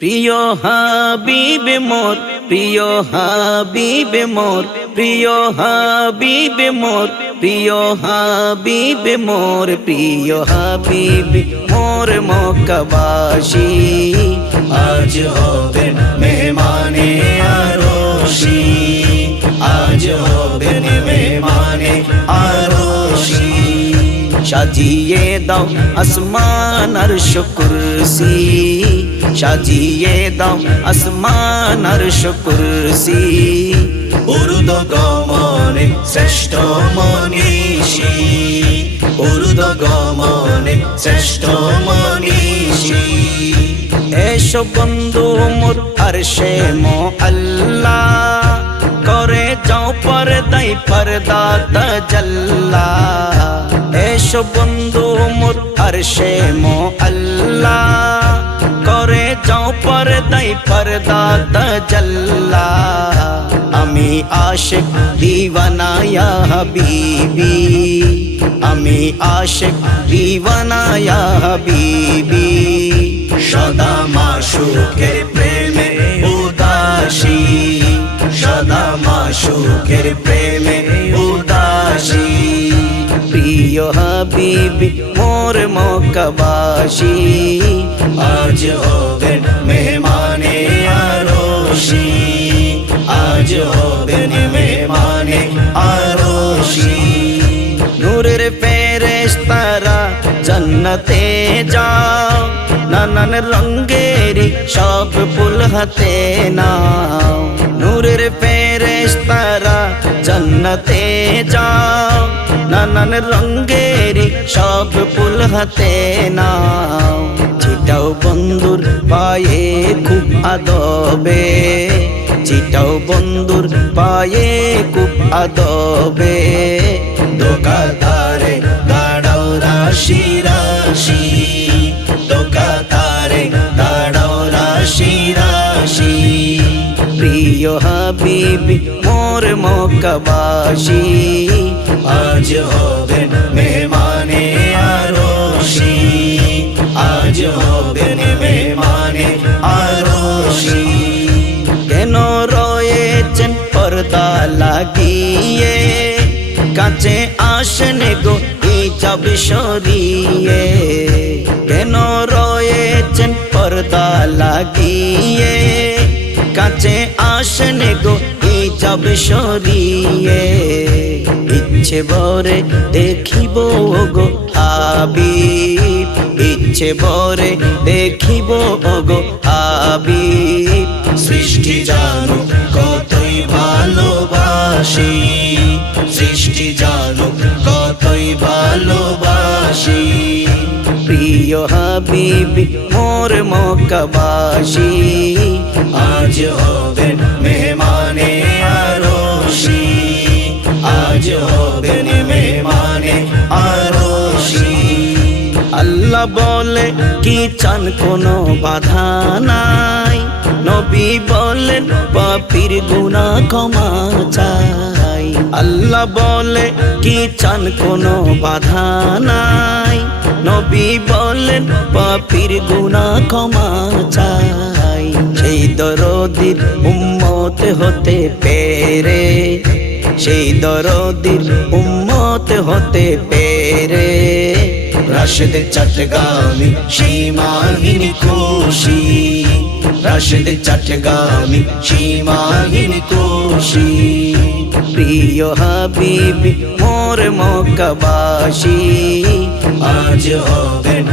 প্রিয় হাবিব মোর, প্রিয় হাবিব মোর, প্রিয় হাবিব মোর, প্রিয় হাবিব মোর, প্রিয় হাবিব মোর মক্কাবাসী। আজ হবেন মেহমানে আরশি, আজ হবেন মেহমানে আরশি। সাজিয়ে দাও আসমান আরশ কুরসি, সাজিয়ে দাও আসমান আরশ কুরসি। উর্দ গমনে শ্রেষ্ঠ মনীষী, উর্দ গমনে শ্রেষ্ঠ মনীষী। এসো বন্ধু মোর আরশে মুআল্লা, করে যাও পর্দায় পর্দা তাজাল্লা। এসো বন্ধু মোর আরশে মুআল্লা, করে যাও পর্দায় পর্দা তাজাল্লা। আমি আশিক দিওয়ানা ইয়া হাবিবি, আমি আশিক দিওয়ানা ইয়া হাবিবি। সদা মাশূকের প্রেমে উদাসী, সদা মাশূকের প্রেমে উদাসী। প্রিয় হাবিবি মোর মক্কাবাসী, আজ হবেন মেহমানে আরশি, আজ হবেন মেহমানে আরশি। নূরের ফেরেশতারা জান্নাতে যাও, নানান রঙের সব ফুল হাতে নাও। নূরের ফেরেশতারা জান্নাতে যাও, নানান রঙের সব ফুল হাতে নাও। ছিটাও বন্ধুর পায়ে খুব আদবে, ছিটাও বন্ধুর পায়ে খুব আদবে। দোকাতারে দাঁড়াও রাশি রাশি, দোকাতারে দাঁড়াও রাশি রাশি। প্রিয় হাবিবি মোর মক্কাবাসী, আজ হবেন মেহমানে আরশি, আজ হবেন মেহমানে আরশি। কেন রয়েছেন পর্দা লাগিয়ে, কাছে আসেন গো হিজাব সরিয়ে। কেন রয়েছেন পর্দা লাগিয়ে, কাছে আসেন গো হিজাব সরিয়ে। ইচ্ছে ভরে দেখিব গো হাবিব, ইচ্ছে ভরে দেখিব গো হাবিব। সৃষ্টি জানো কতই ভালোবাসি, সৃষ্টি জানো কতই ভালোবাসি। প্রিয় হাবিবি মোর মক্কাবাসী, আজ হবেন মেহমানে আরশি, আজ হবেন মেহমানে আরশি। আল্লাহ বলে কি চান কোনো বাধা নাই, নবী বলেন পাপীর গুনাহ ক্ষমা চাই। আল্লাহ বলে কি চান কোনো বাধা নাই, নবী বলেন পাপীর গুনাহ ক্ষমা চাই। সেই দরদির উম্মত হতে পেরে, সেই দরদির উম্মত হতে পেরে। রাশেদ চট্টগ্রামী সীমাহীন খুশি, রাশেদ চট্টগ্রামী সীমাহীন খুশি। প্রিয় হাবিবি মোর মক্কাবাসী, আজ হবেন